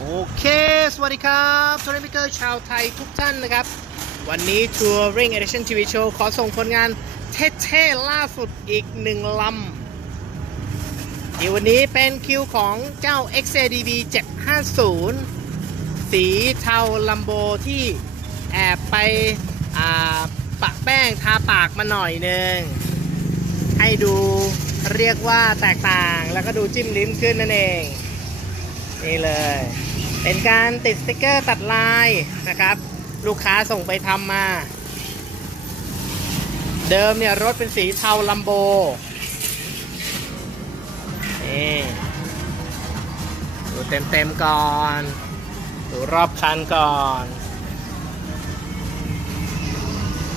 โอเค สวัสดีครับทัวริงเกอร์ชาวไทยทุกท่านนะครับ วันนี้ Touring Edition TV Show ขอส่งผลงานเท่ๆ ล่าสุดอีกหนึ่งลำเดี๋ยววันนี้เป็นคิวของเจ้า XADV 750 สีเทาลัมโบที่แอบไปปะแป้งทาปากมาหน่อยหนึ่งให้ดูเรียกว่าแตกต่างแล้วก็ดูจิ้มลิ้มขึ้นนั่นเอง นี่เลย เป็นการติดสติกเกอร์ตัดลายนะครับ ลูกค้าส่งไปทำมา เดิมเนี่ยรถเป็นสีเทาลัมโบนี่ดูเต็มๆก่อน ดูรอบคันก่อน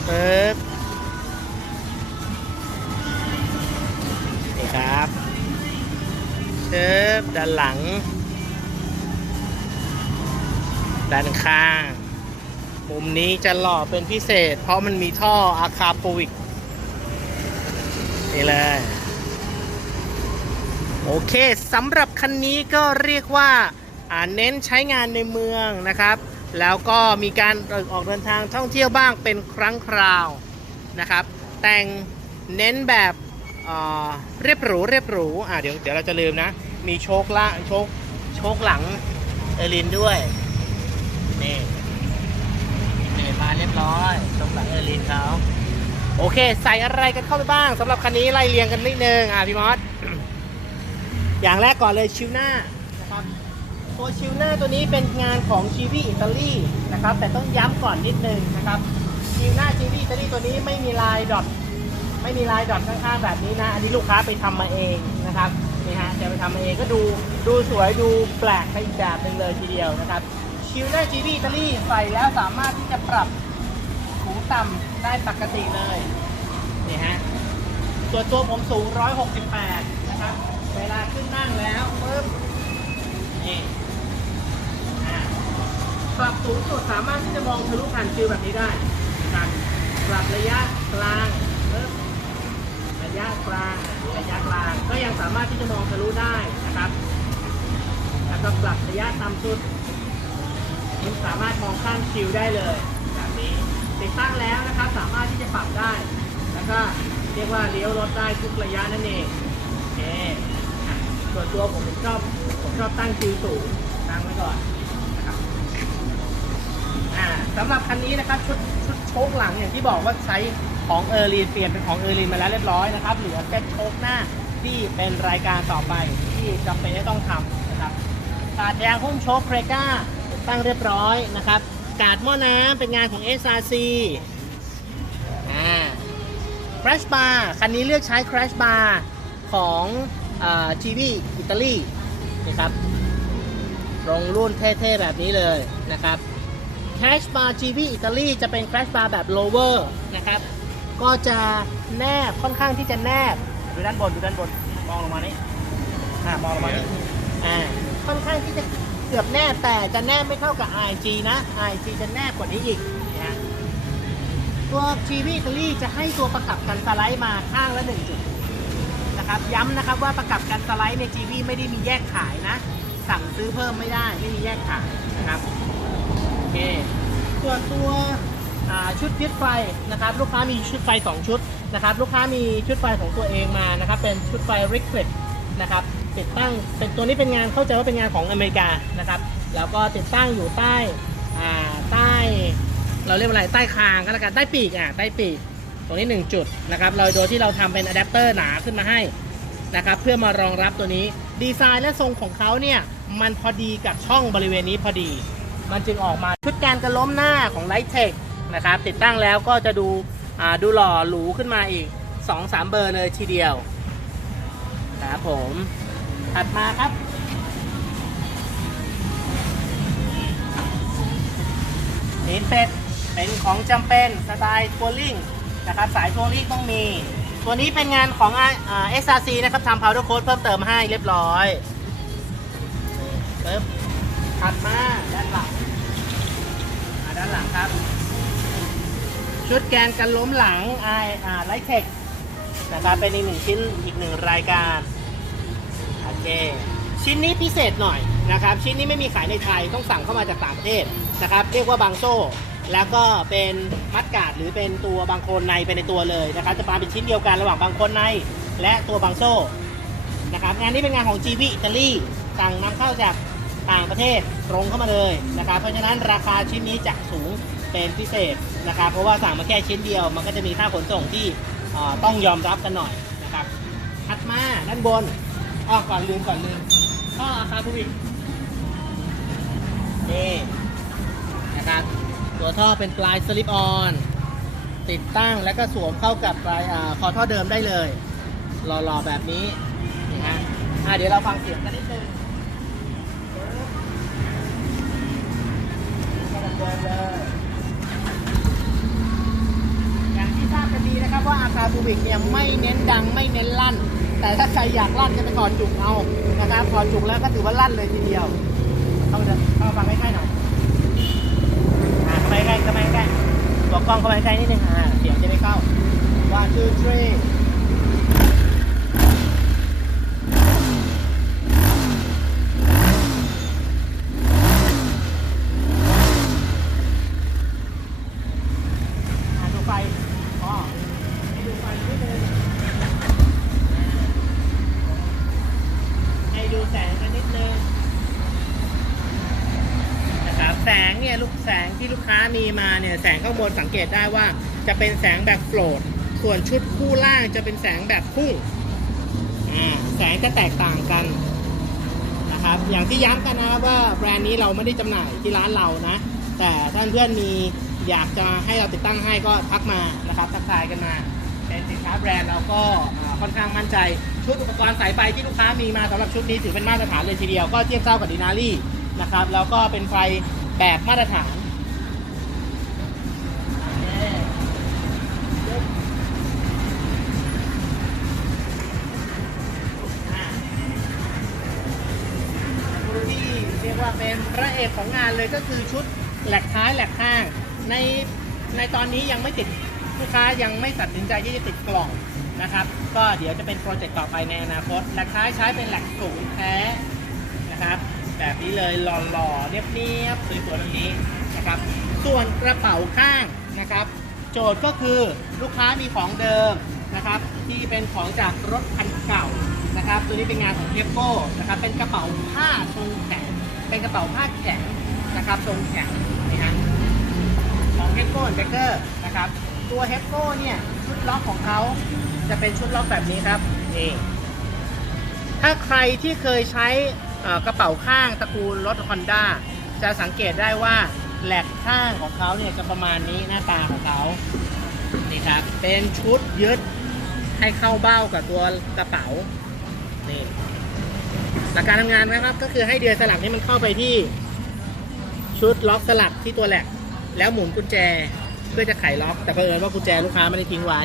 ปึ๊บนี่ครับเชิบด้านหลัง ด้านข้างมุมนี้จะหล่อเป็นพิเศษ เพราะมันมีท่ออาคาโปวิก นี่เลย โอเคสำหรับคันนี้ก็เรียกว่าเน้นใช้งานในเมืองนะครับ แล้วก็มีการออกเดินทางท่องเที่ยวบ้างเป็นครั้งคราวนะครับ แต่งเน้นแบบเเรียบหรูเรียบหรูอ่าเดี๋ยวเดี๋ยวเราจะลืมนะ มีโชคละโชคโชคหลังเอร์ลินด้วย นี่นี่มาเรียบร้อยโชคหลังเออร์ลินเขาโอเค ใส่อะไรกันเข้าไปบ้างสำหรับคันนี้ไล่เรียงกันนิดนึงอะพี่มอสอย่างแรกก่อนเลยชิวหน้านะครับตัวชิวหน้าตัวนี้เป็นงานของชีวีอิตาลีนะครับ แต่ต้องย้ำก่อนนิดนึงนะครับชิวหน้าชีวีอิตาลีตัวนี้ไม่มีลายดอทไม่มีลายดอทข้างๆแบบนี้นะ อันนี้ลูกค้าไปทำมาเองนะครับนี่ฮะแกไปทำมาเองก็ดูดูสวยดูแปลกไปอีกแบบหนึ่งเลยทีเดียวนะครับ ชิวหน้าชีวีอิตาลีใส่แล้วสามารถที่จะปรับหูต่ำได้ปกติเลยนี่ฮะส่วนตัวผมสูง 168 นะครับ เวลาขึ้นนั่งแล้วปึ๊บนี่ปรับสูงสุดสามารถที่จะมองทะลุผ่านคิวแบบนี้ได้นะครับปรับระยะกลางปึ๊บระยะกลางระยะกลางก็ยังสามารถที่จะมองทะลุได้นะครับ แล้วก็ปรับระยะต่ำสุด นี่สามารถมองข้ามคิวได้เลยแบบนี้ติดตั้งแล้วนะครับสามารถที่จะปรับได้ แล้วก็เรียกว่าเลี้ยวรถได้ทุกระยะนั่นเองโอเคอะส่วนตัวผมชอบผมชอบตั้งคิวสูงตั้งไว้ก่อนนะครับสำหรับคันนี้นะครับชุดชุดโชคหลังอย่างที่บอกว่าใช้ของเออร์ลีนเปลี่ยนเป็นของเออร์ลีนมาแล้วเรียบร้อยนะครับเหลือเซ็ตโชคหน้าที่เป็นรายการต่อไปที่จำเป็นที่ต้องทำนะครับกาดยางหุ้มโชคเครก้า ตั้งเรียบร้อยนะครับ กาดหม้อน้ำเป็นงานของ SRC อ่า Crash Bar คันนี้เลือกใช้ Crash Bar ของทีวีอิตาลีนะครับตรงรุ่นเท่ๆแบบนี้เลยนะครับ Crash Bar GV อิตาลีจะเป็น Crash Bar แบบ lower นะครับ ก็จะแนบค่อนข้างที่จะแนบดูด้านบนดูด้านบนมองลงมานี่อ่ามองลงมานี่อ่าค่อนข้างที่จะ กือบแนบแต่จะแนบไม่เท่ากับ IG นะ IG จะแนบกว่านี้อีกนะตัวทีวีอิตาลีจะให้ตัวประกับกันสไลด์มาข้างละหนึ่งจุดนะครับย้ำนะครับว่าประกับกันสไลด์ในทีวีไม่ได้มีแยกขายนะ สั่งซื้อเพิ่มไม่ได้ไม่มีแยกขายนะครับโอเคส่วนตัวชุดยึดไฟนะครับลูกค้ามีชุดไฟ 2 ชุดนะครับลูกค้ามีชุดไฟของตัวเองมานะครับเป็นชุดไฟ r i c k l e t นะครับ ติดตั้งเป็นตัวนี้เป็นงานเข้าใจว่าเป็นงานของอเมริกานะครับ แล้วก็ติดตั้งอยู่ใต้อ่าใต้ เราเรียกว่าอะไรใต้คางก็แล้วกันใต้ปีกอะใต้ปีกตรงนี้ 1 จุดนะครับเราโดยที่เราทำเป็นอะแดปเตอร์หนาขึ้นมาให้นะครับเพื่อมารองรับตัวนี้ดีไซน์และทรงของเขาเนี่ยมันพอดีกับช่องบริเวณนี้พอดี มันจึงออกมาชุดการกระล้มหน้าของ l i g h t e c h นะครับติดตั้งแล้วก็จะดูดูหล่อหรูขึ้นมาอีก 2-3 เบอร์เลยทีเดียวครับผม ถัดมาครับนีนเป็ด เป็นของจำเป็นสไตล์ทัวริงนะครับ สายทัวริงต้องมี ตัวนี้เป็นงานของเอ่า SRC นะครับทำ powder coat เพิ่มเติมให้เรียบร้อยปึ๊บถัดมาด้านหลังด้านหลังครับ ชุดแกนกันล้มหลังไอไลท์เทคนะครับเป็นอีกหนึ่งชิ้นอีกหนึ่งรายการ เค ชิ้นนี้พิเศษหน่อยนะครับ ชิ้นนี้ไม่มีขายในไทยต้องสั่งเข้ามาจากต่างประเทศนะครับ เรียกว่าบางโซ่ แล้วก็เป็นมัดกาดหรือเป็นตัวบางโคนในไปในตัวเลยนะครับ จะมาเป็นชิ้นเดียวกันระหว่างบางโคนใน และตัวบางโซ่นะครับงานนี้เป็นงานของ GV อิตาลีสั่งนำเข้าจากต่างประเทศตรงเข้ามาเลยนะครับ เพราะฉะนั้นราคาชิ้นนี้จะสูงเป็นพิเศษนะครับ เพราะว่าสั่งมาแค่ชิ้นเดียว มันก็จะมีค่าขนส่งที่ต้องยอมรับกันหน่อยนะครับถัดมาด้านบน อ้อก่อนลืมก่อนลืมท่ออาคาพูวิกนี่นะครับตัวท่อเป็นปลายสลิปออน ติดตั้งแล้วก็สวมเข้ากับปลายอาคอท่อเดิมได้เลยหล่อๆแบบนี้นี่ฮะอะเดี๋ยวเราฟังเสียงกันนิดนึงก็ดังอย่างที่ทราบกันดีนะครับว่าอาคาบูบิกเนี่ยไม่เน้นดังไม่เน้นลั่น แต่ถ้าใครอยากลั่นก็ไปถอนจุกเอานะครับถอนจุกแล้วก็ถือว่าลั่นเลยทีเดียวเข้ามาเถอะเข้ามาฟังใกล้ๆหน่อยอะเข้าไปใกล้เข้าไปใกล้ตัวกล้องเข้าไปใกล้นิดนึงอ่าเสียงจะไม่เข้า one two three อะดูไฟอ๋อให้ดูไฟนิดนึงให้ ดูแสงกันนิดนึงนะครับแสงเนี่ยลูกแสงที่ลูกค้ามีมาเนี่ยแสงข้างบนสังเกตได้ว่า จะเป็นแสงแบบโฟลดส่วนชุดคู่ล่างจะเป็นแสงแบบพุ่งอ่าแสงจะแตกต่างกันนะครับอย่างที่ย้ำกันนะครับว่าแบรนด์นี้เราไม่ได้จำหน่ายที่ร้านเรานะ แต่ท่านเพื่อนมีอยากจะให้เราติดตั้งให้ก็ทักมานะครับทักทายกันมา เป็นสินค้าแบรนด์เราก็ค่อนข้างมั่นใจ ชุดอุปกรณ์สายไฟที่ลูกค้ามีมาสำหรับชุดนี้ถือเป็นมาตรฐานเลยทีเดียวก็เทียบเท่ากับดินารี่นะครับแล้วก็เป็นไฟแบบมาตรฐานนี่เรียกว่าเป็นพระเอกของงานเลยก็คือชุดแหลกท้ายแหลกข้าง ในในตอนนี้ยังไม่ติด ลูกค้ายังไม่ตัดสินใจที่จะติดกล่องนะครับ ก็เดี๋ยวจะเป็นโปรเจกต์ต่อไปในอนาคตแหลกท้ายใช้เป็นแหลกสูงแท้นะครับ แบบนี้เลยหล่อๆเรียบๆสวยๆแบบนี้นะครับ ส่วนกระเป๋าข้างนะครับ โจทย์ก็คือลูกค้ามีของเดิมนะครับ ที่เป็นของจากรถคันเก่านะครับ ตัวนี้เป็นงานของเทปโก้นะครับ เป็นกระเป๋าผ้าทรงแข็งเป็นกระเป๋าผ้าแข็งนะครับทรงแข็งนี่ฮะของเฮปโก้เบเกอร์นะครับ ตัวเฮปโก้เนี่ยชุดล็อกของเขาจะเป็นชุดล็อกแบบนี้ครับนี่ถ้าใครที่เคยใช้กระเป๋าข้างตระกูลรถ Honda จะสังเกตได้ว่าแหลกข้างของเขาเนี่ยจะประมาณนี้หน้าตาของเขานี่ครับเป็นชุดยึดให้เข้าเบ้ากับตัวกระเป๋านี่หลักการทำงานนะครับ ก็คือให้เดือยสลักนี้มันเข้าไปที่ชุดล็อกสลักที่ตัวแหลกแล้วหมุนกุญแจ เพื่อจะไขล็อกแต่เผอิญว่ากุญแจลูกค้าไม่ได้ทิ้งไว้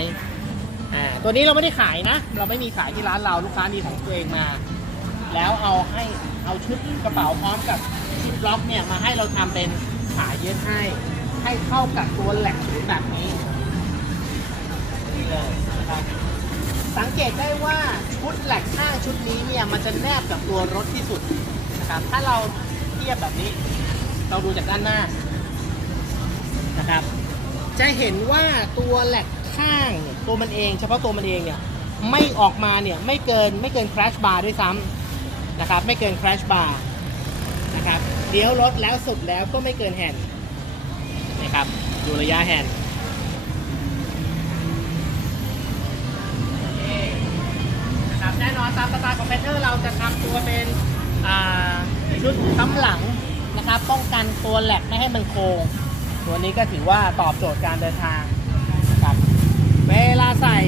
อ่าตัวนี้เราไม่ได้ขายนะ เราไม่มีขายที่ร้านเราลูกค้ามีของตัวเองมา แล้วเอาให้เอาชุดกระเป๋าพร้อมกับชุดล็อกเนี่ยมาให้เราทำเป็นขายเย็ดให้ ให้เข้ากับตัวแหลกแบบนี้นี่เลยนะครับสังเกตได้ว่าชุดแหลกข้างชุดนี้เนี่ยมันจะแนบกับตัวรถที่สุดนะครับถ้าเราเทียบแบบนี้ เราดูจากด้านหน้านะครับ จะเห็นว่าตัวแหลกข้างตัวมันเอง เฉพาะตัวมันเองเนี่ยไม่ออกมาเนี่ยไม่เกินไม่เกิน crash bar ด้วยซ้ำนะครับไม่เกิน crash bar นะครับเดี๋ยวรถแล้วสุดแล้วก็ไม่เกินแฮนด์นะครับดูระยะแฮนด์โอเคนะครับแน่นอนตามสไตล์ของแพทเทอร์เราจะทำตัวเป็นชุดค้ำหลังนะครับป้องกันตัวแหลกไม่ให้มันโค้ง ตัวนี้ก็ถือว่าตอบโจทย์การเดินทางนะครับเวลาใส่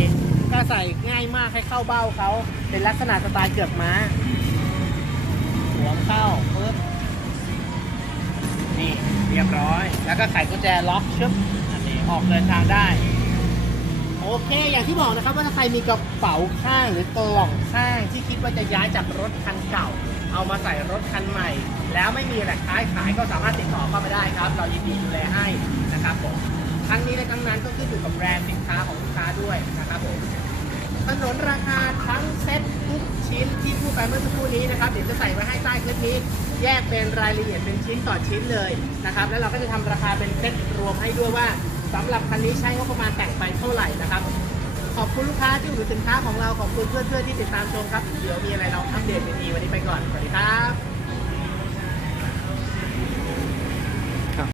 ก็ใส่ง่ายมากให้เข้าเบ้าเขาเป็นลักษณะสไตล์เกือกม้าสวเข้าปึ๊บนี่เรียบร้อย แล้วก็ไขกุญแจล็อกชึบอันนี้ออกเดินทางได้ โอเค อย่างที่บอกนะครับว่าถ้าใครมีกระเป๋าข้างหรือกล่องข้างที่คิดว่าจะย้ายจากรถคันเก่า เอามาใส่รถคันใหม่ แล้วไม่มีแหลกท้ายขายก็สามารถติดต่อเข้ามาได้ครับ เรายินดีดูแลให้นะครับผมทั้งนี้และทั้งนั้นก็ขึ้นอยู่กับแบรนด์สินค้าของลูกค้าด้วยนะครับผมสนนราคาทั้งเซ็ตทุกชิ้นที่พูดไปเมื่อสักครู่นี้นะครับเดี๋ยวจะใส่ไว้ให้ใต้คลิปนี้ แยกเป็นรายละเอียดเป็นชิ้นต่อชิ้นเลยนะครับแล้วเราก็จะทำราคาเป็นเซ็ตรวมให้ด้วยว่าสำหรับคันนี้ใช้งบประมาณแต่งไปเท่าไหร่นะครับ ขอบคุณลูกค้าที่อุดหนุนสินค้าของเราขอบคุณเพื่อนๆที่ติดตามชมครับเดี๋ยวมีอะไรเราอัปเดตอีกทีวันนี้ไปก่อนสวัสดีครับ